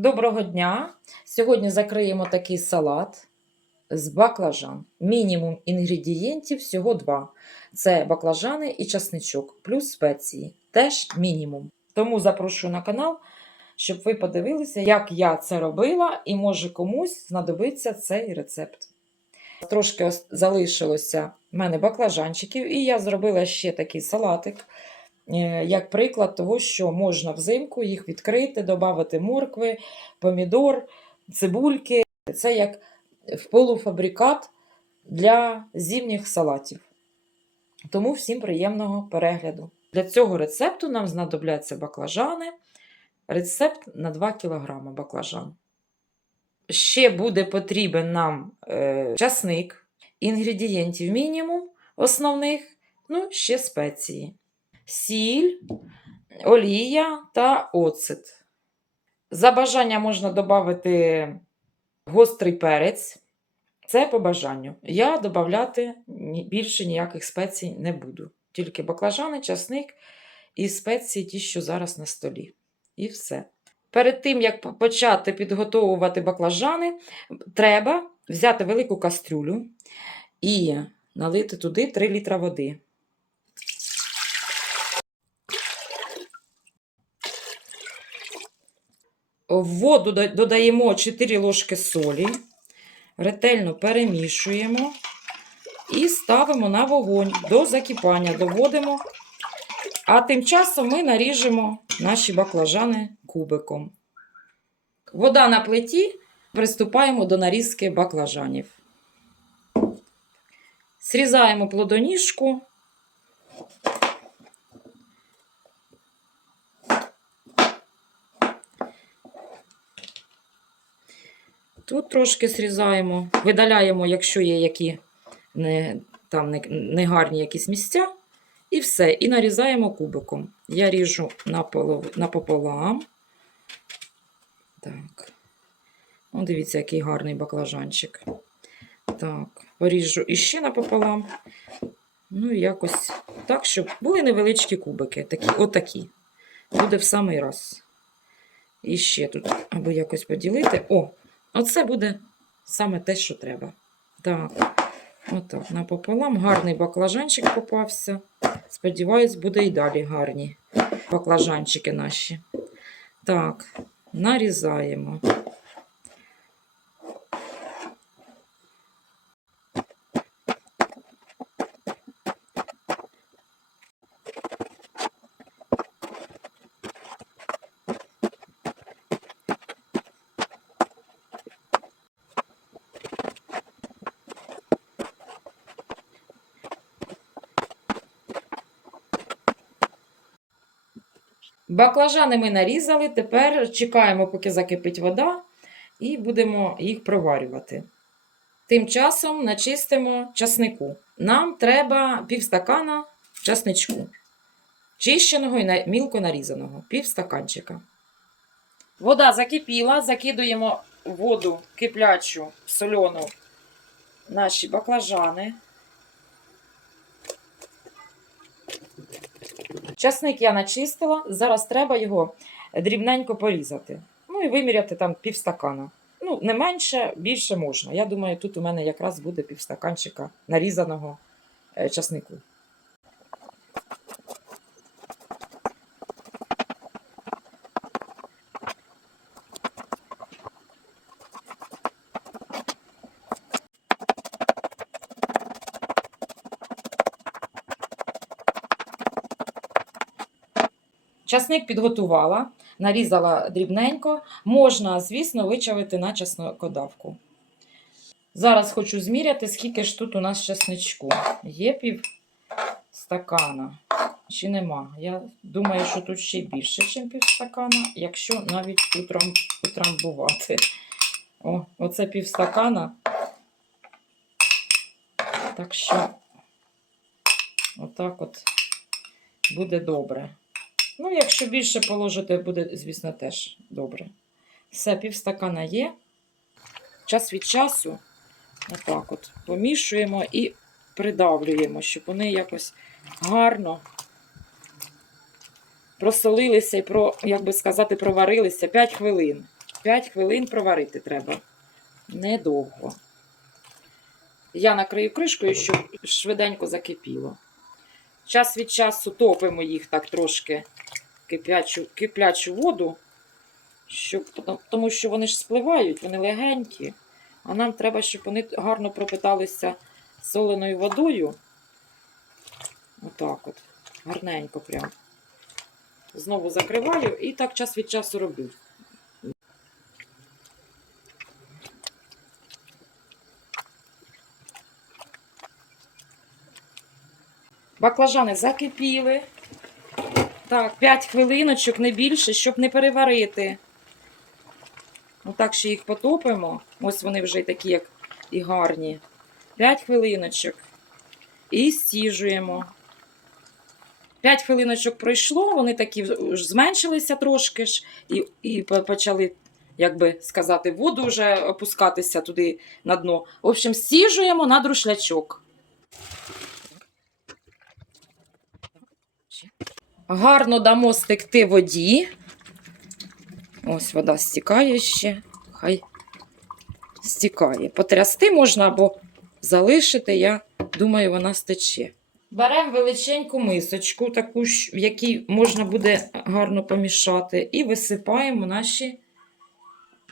Доброго дня! Сьогодні закриємо такий салат з баклажан. Мінімум інгредієнтів всього два: це баклажани і часничок, плюс спеції. Теж мінімум. Тому запрошую на канал, щоб ви подивилися, як я це робила, і може комусь знадобиться цей рецепт. Трошки залишилося в мене баклажанчиків, і я зробила ще такий салатик. Е, Як приклад того, що можна взимку їх відкрити, додати моркви, помідор, цибульки. Це як полуфабрикат для зимніх салатів. Тому всім приємного перегляду. Для цього рецепту нам знадобляться баклажани. Рецепт на 2 кг баклажан. Ще буде потрібен нам е, часник, інгредієнтів мінімум основних, ну, ще спеції. Сіль, олія та оцет. За бажання можна додати гострий перець. Це по бажанню. Я додати більше ніяких спецій не буду. Тільки баклажани, часник і спеції, ті, що зараз на столі. І все. Перед тим, як почати підготовувати баклажани, треба взяти велику кастрюлю і налити туди 3 літра води. В воду додаємо 4 ложки солі, ретельно перемішуємо і ставимо на вогонь до закипання, доводимо. А тим часом ми наріжемо наші баклажани кубиком. Вода на плиті, приступаємо до нарізки баклажанів. Срізаємо плодоніжку. Тут трошки срізаємо, видаляємо, якщо є які не, там не, негарні якісь місця. І все. І нарізаємо кубиком. Я ріжу напополам. Так. О, дивіться, який гарний баклажанчик. Так, поріжу іще напополам. Ну, якось так, щоб були невеличкі кубики. Такі, отакі. Буде в самий раз. І ще тут, або якось поділити. О, оце буде саме те, що треба. Так, отак, напополам. Гарний баклажанчик попався. Сподіваюсь, буде і далі гарні баклажанчики наші. Так, нарізаємо. Баклажани ми нарізали, тепер чекаємо, поки закипить вода, і будемо їх проварювати. Тим часом начистимо часнику. Нам треба півстакана часничку, чищеного і мілко нарізаного, півстаканчика. Вода закипіла, закидуємо воду киплячу, сольону наші баклажани. Часник я начистила, зараз треба його дрібненько порізати. Ну і виміряти там півстакана. Ну, не менше, більше можна. Я думаю, тут у мене якраз буде півстаканчика нарізаного е, часнику. Часник підготувала, нарізала дрібненько. Можна, звісно, вичавити на чеснокодавку. Зараз хочу зміряти, скільки ж тут у нас чесничку. Є пів стакана чи нема. Я думаю, що тут ще більше, ніж пів стакана, якщо навіть утрам, утрамбувати. О, оце пів стакана. Так що, отак от буде добре. Ну, якщо більше положити, буде, звісно, теж добре. Все, півстакана є. Час від часу, отак от, помішуємо і придавлюємо, щоб вони якось гарно просолилися і, про, як би сказати, проварилися 5 хвилин. 5 хвилин проварити треба. Недовго. Я накрию кришкою, щоб швиденько закипіло. Час від часу топимо їх так трошки кипячу, киплячу воду, щоб, тому що вони ж спливають, вони легенькі. А нам треба, щоб вони гарно пропиталися соленою водою. Отак от. Гарненько прям. Знову закриваю і так час від часу роблю. Баклажани закипіли. Так, 5 хвилиночок, не більше, щоб не переварити. Отак ще їх потопимо. Ось вони вже такі, як і гарні. 5 хвилиночок. І стіжуємо. 5 хвилиночок пройшло, вони такі зменшилися трошки ж, і, і почали, як би сказати, воду вже опускатися туди на дно. В общем, стіжуємо на друшлячок. Гарно дамо стекти воді. Ось вода стікає ще. Хай стікає. Потрясти можна або залишити, я думаю, вона стече. Беремо величеньку мисочку, таку, в якій можна буде гарно помішати, і висипаємо наші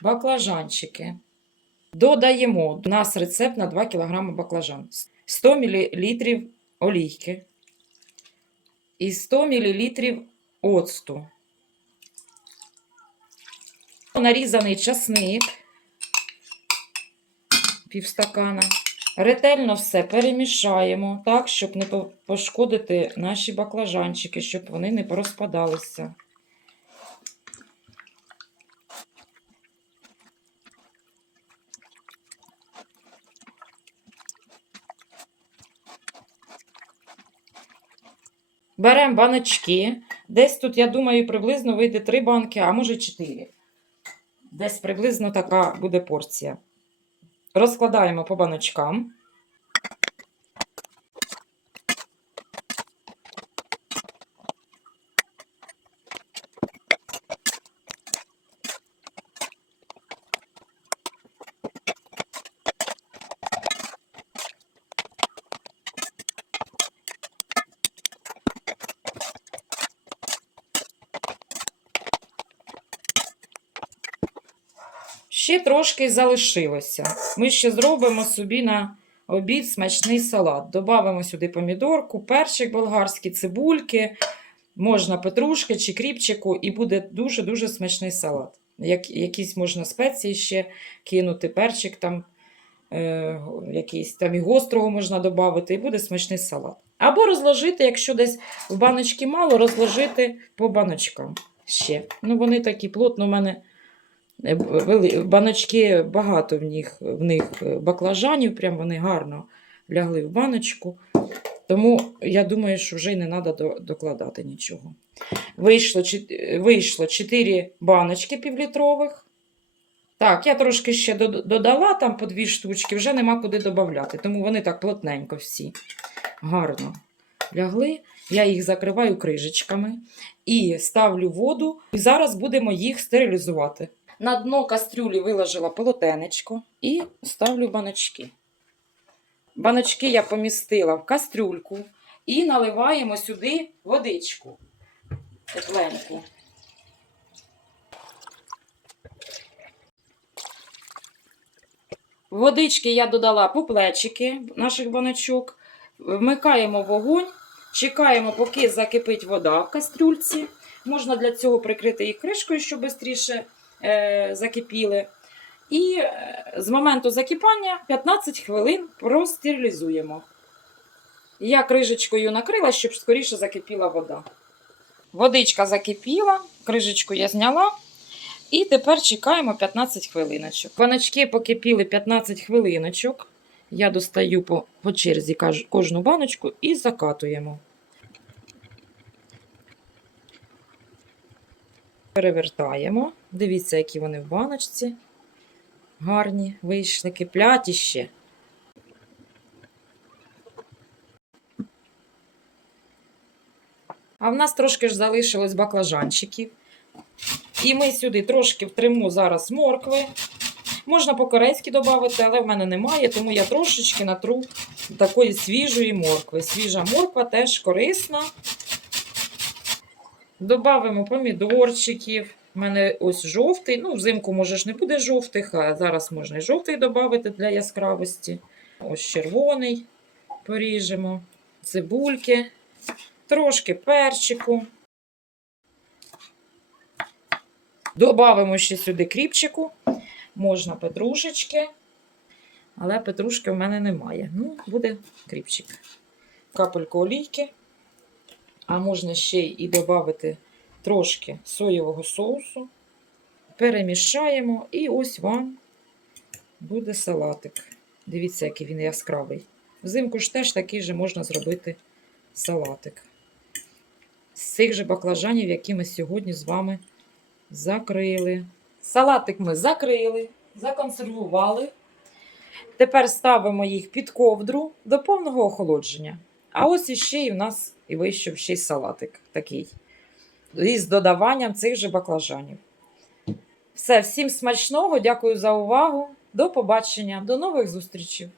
баклажанчики. Додаємо у нас рецепт на 2 кг баклажан. 100 мл олійки і 100 мл оцту. Нарізаний часник півстакана. Ретельно все перемішаємо так, щоб не пошкодити наші баклажанчики, щоб вони не порозпадалися. Беремо баночки. Десь тут, я думаю, приблизно вийде 3 банки, а може 4. Десь приблизно така буде порція. Розкладаємо по баночкам. Ще трошки залишилося. Ми ще зробимо собі на обід смачний салат. Добавимо сюди помідорку, перчик болгарський, цибульки, можна петрушки чи кріпчику, і буде дуже-дуже смачний салат. Як, якісь можна спеції ще кинути, перчик там, е, якийсь там і гострого можна додати, і буде смачний салат. Або розложити, якщо десь в баночки мало, розложити по баночкам ще. Ну, вони такі плотно у мене. Е, Баночки багато в них, в них е, баклажанів, прям вони гарно лягли в баночку. Тому я думаю, що вже й не треба докладати нічого. Вийшло, е, вийшло 4 баночки півлітрових. Так, я трошки ще додала там по дві штучки, вже нема куди додати, тому вони так плотненько всі гарно лягли. Я їх закриваю крижечками і ставлю воду. І зараз будемо їх стерилізувати. На дно кастрюлі виложила полотенечко і ставлю баночки. Баночки я помістила в кастрюльку і наливаємо сюди водичку тепленьку. Водички я додала по плечики наших баночок. Вмикаємо вогонь, чекаємо, поки закипить вода в кастрюльці. Можна для цього прикрити їх кришкою, щоб швидше закипіли. І е, з моменту закипання 15 хвилин простерилізуємо. Я крижечкою накрила, щоб скоріше закипіла вода. Водичка закипіла, крижечку я зняла. І тепер чекаємо 15 хвилиночок. Баночки покипіли 15 хвилиночок. Я достаю по, по черзі кожну баночку і закатуємо. Перевертаємо. Дивіться, які вони в баночці. Гарні, вийшли, киплять іще. А в нас трошки ж залишилось баклажанчиків. І ми сюди трошки втримо зараз моркви. Можна по-корейськи додати, але в мене немає, тому я трошечки натру такої свіжої моркви. Свіжа морква теж корисна. Добавимо помідорчиків. У мене ось жовтий. Ну, взимку може ж не буде жовтих, а зараз можна і жовтий додати для яскравості. Ось червоний поріжемо, цибульки, трошки перчику. Добавимо ще сюди кріпчику. Можна петрушечки, але петрушки в мене немає. Ну, буде кріпчик. Капельку олійки. А можна ще і додати трошки соєвого соусу. Перемішаємо, і ось вам буде салатик. Дивіться, який він яскравий. Взимку ж теж такий же можна зробити салатик. З цих же баклажанів, які ми сьогодні з вами закрили. Салатик ми закрили, законсервували. Тепер ставимо їх під ковдру до повного охолодження. А ось іще і в нас і вийшов ще й салатик такий. І з додаванням цих же баклажанів. Все, всім смачного, дякую за увагу. До побачення, до нових зустрічей!